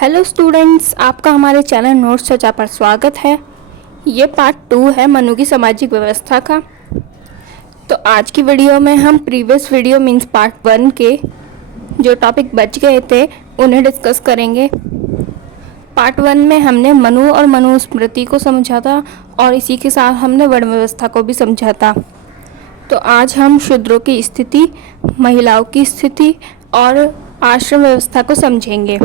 Hello students, आपका हमारे channel notes चर्चा पर स्वागत है। ये पार्ट 2 है मनु की सामाजिक व्यवस्था का। तो आज की वीडियो में हम प्रीवियस वीडियो मीन्स पार्ट 1 के जो टॉपिक बच गए थे उन्हें डिस्कस करेंगे। पार्ट 1 में हमने मनु और मनुस्मृति को समझा था और इसी के साथ हमने वर्ण व्यवस्था को भी समझा था। तो आज हम शूद्रों की स्थिति, महिलाओं की स्थिति और आश्रम व्यवस्था को समझेंगे।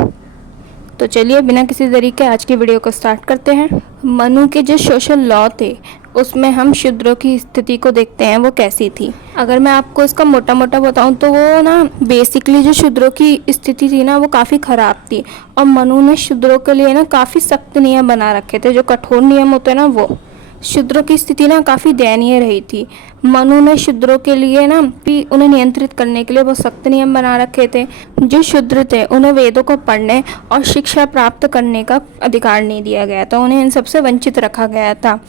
तो चलिए बिना किसी देरी के आज की वीडियो को स्टार्ट करते हैं। मनु के जो सोशल लॉ थे उसमें हम शूद्रों की स्थिति को देखते हैं वो कैसी थी। अगर मैं आपको इसका मोटा मोटा बताऊं तो वो ना बेसिकली जो शूद्रों की स्थिति थी ना वो काफ़ी ख़राब थी और मनु ने शूद्रों के लिए ना काफ़ी सख्त नियम बना रखे थे। जो कठोर नियम होते हैं ना वो शूद्रों की स्थिति ना काफ़ी दयनीय रही थी। मनु ने शूद्रों के लिए ना भी उन्हें नियंत्रित करने के लिए बहुत सख्त नियम बना रखे थे। जो शूद्र थे उन्हें वेदों को पढ़ने और शिक्षा प्राप्त करने का अधिकार नहीं दिया गया था, उन्हें इन सबसे वंचित रखा गया था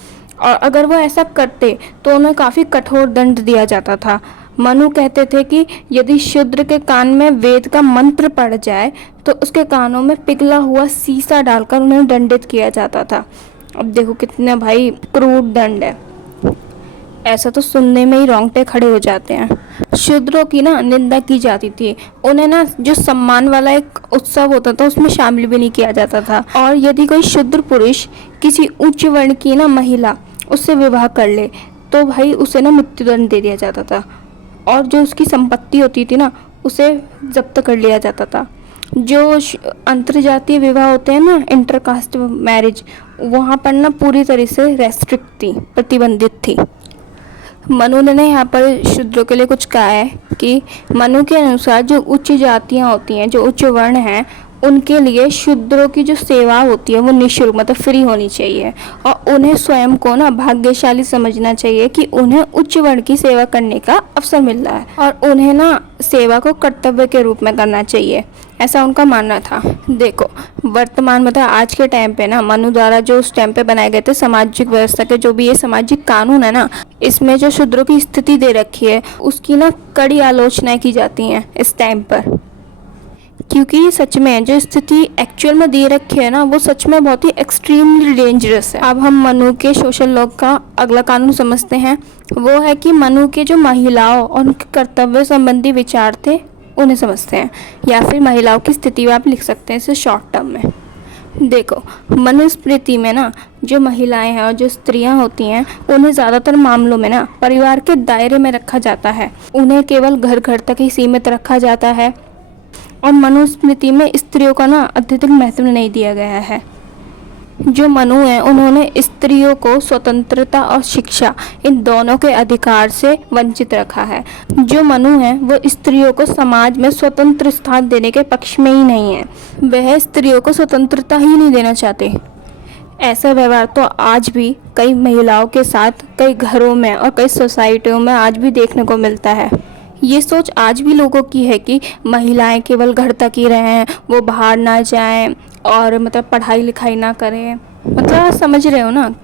और अगर वो ऐसा करते तो उन्हें काफ़ी कठोर दंड दिया जाता था। मनु कहते थे कि यदि शूद्र के कान में वेद का मंत्र पड़ जाए तो उसके कानों में पिघला हुआ सीसा डालकर उन्हें दंडित किया जाता था। अब देखो कितने भाई क्रूर दंड है, ऐसा तो सुनने में ही रोंगटे खड़े हो जाते हैं। शूद्रों की ना निंदा की जाती थी, उन्हें ना जो सम्मान वाला एक उत्सव होता था उसमें शामिल भी नहीं किया जाता था। और यदि कोई शूद्र पुरुष किसी उच्च वर्ण की ना महिला उससे विवाह कर ले तो भाई उसे ना मृत्युदंड दे दिया जाता था और जो उसकी संपत्ति होती थी ना उसे जब्त कर लिया जाता था। जो अंतरजातीय विवाह होते हैं ना, इंटरकास्ट मैरिज, वहाँ पर ना पूरी तरह से रेस्ट्रिक्ट थी, प्रतिबंधित थी। मनु ने यहाँ पर शूद्रों के लिए कुछ कहा है कि मनु के अनुसार जो उच्च जातियाँ होती हैं, जो उच्च वर्ण हैं, उनके लिए शूद्रों की जो सेवा होती है वो निःशुल्क मतलब फ्री होनी चाहिए और उन्हें स्वयं को ना भाग्यशाली समझना चाहिए कि उन्हें उच्च वर्ण की सेवा करने का अवसर मिल रहा है और उन्हें ना सेवा को कर्तव्य के रूप में करना चाहिए, ऐसा उनका मानना था। देखो वर्तमान मतलब आज के टाइम पे ना मनु द्वारा जो उस टाइम पे बनाए गए थे सामाजिक व्यवस्था के जो भी ये सामाजिक कानून है ना, इसमें जो शूद्रों की स्थिति दे रखी है उसकी ना कड़ी आलोचनाएं की जाती हैं इस टाइम पर, क्योंकि ये सच में जो स्थिति एक्चुअल में दे रखी है ना वो सच में बहुत ही एक्सट्रीमली डेंजरस है। अब हम मनु के सोशल लॉ का अगला कानून समझते हैं। वो है कि मनु के जो महिलाओं और उनके कर्तव्य संबंधी विचार थे उन्हें समझते हैं, या फिर महिलाओं की स्थिति आप लिख सकते हैं इसे शॉर्ट टर्म में। देखो मनुस्मृति में ना जो महिलाएं हैं और जो स्त्रियां होती हैं उन्हें ज़्यादातर मामलों में ना परिवार के दायरे में रखा जाता है, उन्हें केवल घर तक ही सीमित रखा जाता है और मनुस्मृति में स्त्रियों का ना अत्यधिक महत्व नहीं दिया गया है। जो मनु हैं उन्होंने स्त्रियों को स्वतंत्रता और शिक्षा इन दोनों के अधिकार से वंचित रखा है। जो मनु हैं वो स्त्रियों को समाज में स्वतंत्र स्थान देने के पक्ष में ही नहीं है, वह स्त्रियों को स्वतंत्रता ही नहीं देना चाहते। ऐसा व्यवहार तो आज भी कई महिलाओं के साथ कई घरों में और कई सोसाइटियों में आज भी देखने को मिलता है। ये सोच आज भी लोगों की है कि महिलाएं केवल घर तक ही रहें, वो बाहर ना जाएं और मतलब पढ़ाई लिखाई ना करें। मतलब समझ रहे हो ना,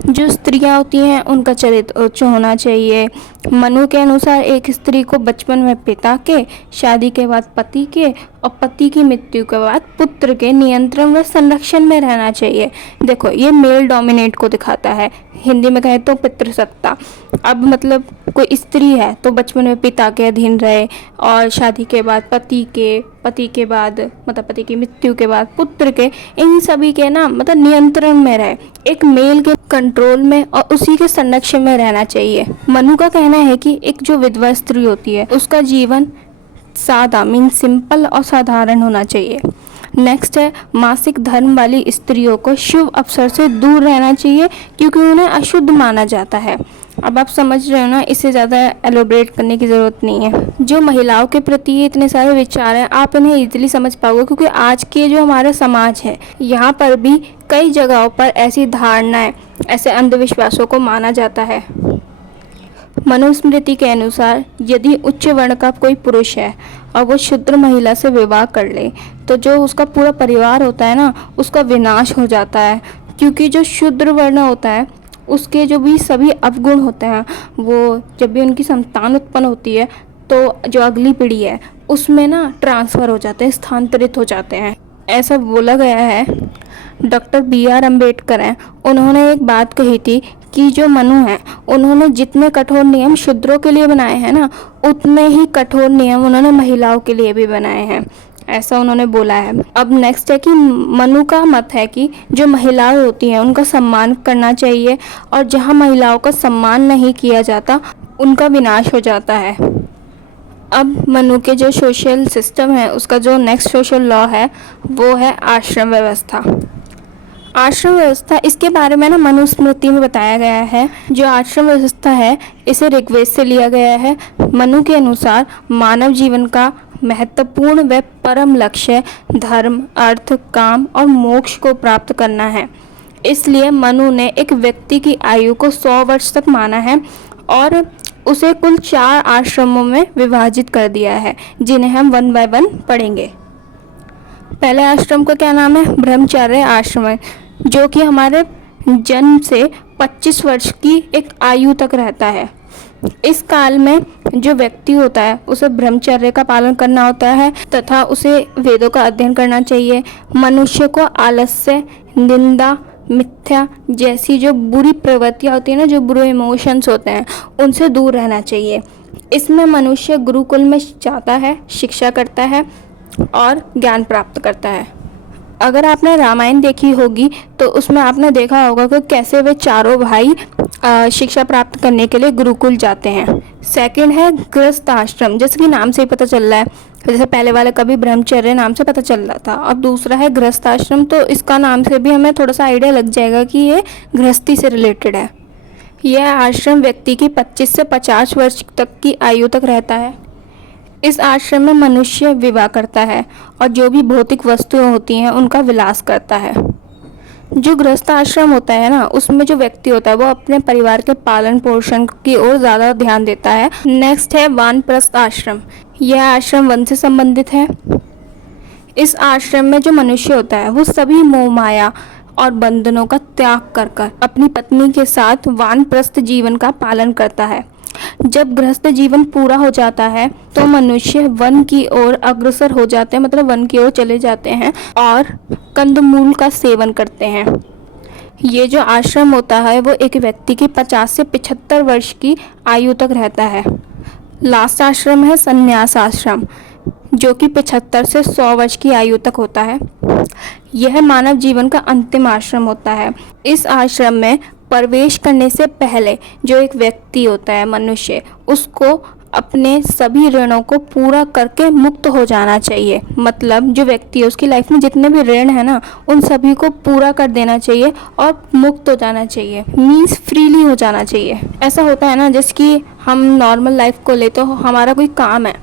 जो स्त्रियां होती हैं उनका चरित्र उच्च होना चाहिए। मनु के अनुसार एक स्त्री को बचपन में पिता के, शादी के बाद पति के और पति की मृत्यु के बाद पुत्र के नियंत्रण व संरक्षण में रहना चाहिए। देखो ये मेल डोमिनेट को दिखाता है, हिंदी में कहें तो पितृसत्ता। अब मतलब कोई स्त्री है तो बचपन में पिता के अधीन रहे और शादी के बाद पति के बाद मतलब पति की मृत्यु के बाद पुत्र के, इन सभी के ना मतलब नियंत्रण में रहे, एक मेल के कंट्रोल में और उसी के संरक्षण में रहना चाहिए। मनु का कहना है कि एक जो विधवा स्त्री होती है उसका जीवन सादा मीन सिंपल और साधारण होना चाहिए। नेक्स्ट है मासिक धर्म वाली स्त्रियों को शुभ अवसर से दूर रहना चाहिए क्योंकि उन्हें अशुद्ध माना जाता है। अब आप समझ रहे हो ना, इसे ज़्यादा एलोब्रेट करने की ज़रूरत नहीं है। जो महिलाओं के प्रति ये इतने सारे विचार हैं आप इन्हें इजीली समझ पाओगे क्योंकि आज के जो हमारा समाज है यहाँ पर भी कई जगहों पर ऐसी धारणाएं, ऐसे अंधविश्वासों को माना जाता है। मनुस्मृति के अनुसार यदि उच्च वर्ण का कोई पुरुष है और वो शूद्र महिला से विवाह कर ले तो जो उसका पूरा परिवार होता है ना उसका विनाश हो जाता है, क्योंकि जो शूद्र वर्ण होता है उसके जो भी सभी अवगुण होते हैं वो जब भी उनकी संतान उत्पन्न होती है तो जो अगली पीढ़ी है उसमें ना ट्रांसफ़र हो जाते हैं, स्थानांतरित हो जाते हैं। ऐसा बोला गया है। Doctor B.R. अम्बेडकर हैं, उन्होंने एक बात कही थी कि जो मनु हैं उन्होंने जितने कठोर नियम शूद्रों के लिए बनाए हैं ना, उतने ही कठोर नियम उन्होंने महिलाओं के लिए भी बनाए हैं, ऐसा उन्होंने बोला है। अब नेक्स्ट है कि मनु का मत है कि जो महिलाएं होती हैं उनका सम्मान करना चाहिए, और जहां महिलाओं का सम्मान नहीं किया जाता उनका विनाश हो जाता है। अब मनु के जो सोशल सिस्टम है उसका जो नेक्स्ट सोशल लॉ है वो है आश्रम व्यवस्था। आश्रम व्यवस्था, इसके बारे में ना मनुस्मृति में बताया गया है। जो आश्रम व्यवस्था है इसे ऋग्वेद से लिया गया है। मनु के अनुसार मानव जीवन का महत्वपूर्ण व परम लक्ष्य धर्म, अर्थ, काम और मोक्ष को प्राप्त करना है। इसलिए मनु ने एक व्यक्ति की आयु को 100 वर्ष तक माना है और उसे कुल 4 आश्रमों में विभाजित कर दिया है, जिन्हें हम 1 बाय 1 पढ़ेंगे। पहले आश्रम का क्या नाम है? ब्रह्मचर्य आश्रम है, जो कि हमारे जन्म से 25 वर्ष की एक आयु तक रहता है। इस काल में जो व्यक्ति होता है उसे ब्रह्मचर्य का पालन करना होता है तथा उसे वेदों का अध्ययन करना चाहिए। मनुष्य को आलस्य, निंदा, मिथ्या जैसी जो बुरी प्रवृत्तियाँ होती है ना, जो बुरे इमोशंस होते हैं, उनसे दूर रहना चाहिए। इसमें मनुष्य गुरुकुल में जाता है, शिक्षा करता है और ज्ञान प्राप्त करता है। अगर आपने रामायण देखी होगी तो उसमें आपने देखा होगा कि कैसे वे चारों भाई शिक्षा प्राप्त करने के लिए गुरुकुल जाते हैं। सेकंड है गृहस्थ आश्रम, जैसे कि नाम से ही पता चल रहा है, जैसे पहले वाला कभी ब्रह्मचर्य नाम से पता चल रहा था, और दूसरा है गृहस्थ आश्रम, तो इसका नाम से भी हमें थोड़ा सा आइडिया लग जाएगा कि ये गृहस्थी से रिलेटेड है। यह आश्रम व्यक्ति की 25 से 50 वर्ष तक की आयु तक रहता है। इस आश्रम में मनुष्य विवाह करता है और जो भी भौतिक वस्तुएं होती हैं उनका विलास करता है। जो गृहस्थ आश्रम होता है ना, उसमें जो व्यक्ति होता है वो अपने परिवार के पालन पोषण की ओर ज़्यादा ध्यान देता है। नेक्स्ट है वानप्रस्थ आश्रम। यह आश्रम वन से संबंधित है। इस आश्रम में जो मनुष्य होता है वो सभी मोह माया और बंधनों का त्याग कर अपनी पत्नी के साथ वानप्रस्थ जीवन का पालन करता है। जब गृहस्थ जीवन पूरा हो जाता है तो मनुष्य वन की ओर अग्रसर हो जाते हैं, मतलब वन की ओर चले जाते हैं और कंदमूल का सेवन करते हैं। ये जो आश्रम होता है वो एक व्यक्ति की 50 से 75 वर्ष की आयु तक रहता है। लास्ट आश्रम है संन्यास आश्रम, जो कि 75 से 100 वर्ष की आयु तक होता है। यह मानव जीवन का अंतिम आश्रम होता है। इस आश्रम में प्रवेश करने से पहले जो एक व्यक्ति होता है, मनुष्य, उसको अपने सभी ऋणों को पूरा करके मुक्त हो जाना चाहिए। मतलब जो व्यक्ति है उसकी लाइफ में जितने भी ऋण है ना, उन सभी को पूरा कर देना चाहिए और मुक्त हो जाना चाहिए, मीन्स फ्रीली हो जाना चाहिए। ऐसा होता है ना, जैसे कि हम नॉर्मल लाइफ को ले तो हमारा कोई काम है,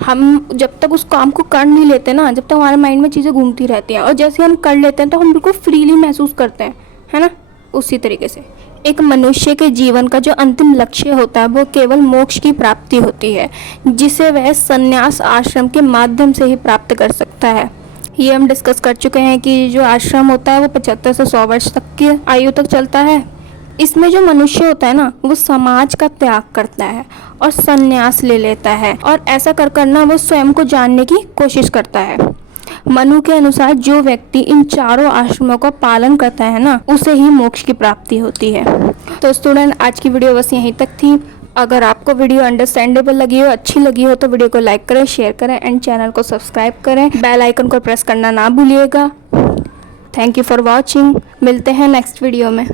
हम जब तक उस काम को कर नहीं लेते ना, जब तक हमारे माइंड में चीज़ें घूमती रहती हैं, और जैसे हम कर लेते हैं तो हम बिल्कुल फ्रीली महसूस करते हैं, है ना। उसी तरीके से एक मनुष्य के जीवन का जो अंतिम लक्ष्य होता है वो केवल मोक्ष की प्राप्ति होती है, जिसे वह संन्यास आश्रम के माध्यम से ही प्राप्त कर सकता है। ये हम डिस्कस कर चुके हैं कि जो आश्रम होता है वो 75 से 100 वर्ष तक की आयु तक चलता है। इसमें जो मनुष्य होता है ना, वो समाज का त्याग करता है और संन्यास ले लेता है, और ऐसा कर करना वो स्वयं को जानने की कोशिश करता है। मनु के अनुसार जो व्यक्ति इन चारों आश्रमों का पालन करता है ना, उसे ही मोक्ष की प्राप्ति होती है। तो स्टूडेंट, आज की वीडियो बस यहीं तक थी। अगर आपको वीडियो अंडरस्टैंडेबल लगी हो, अच्छी लगी हो, तो वीडियो को लाइक करें, शेयर करें एंड चैनल को सब्सक्राइब करें। बेल आइकन को प्रेस करना ना भूलिएगा। Thank you for watching. मिलते हैं नेक्स्ट वीडियो में।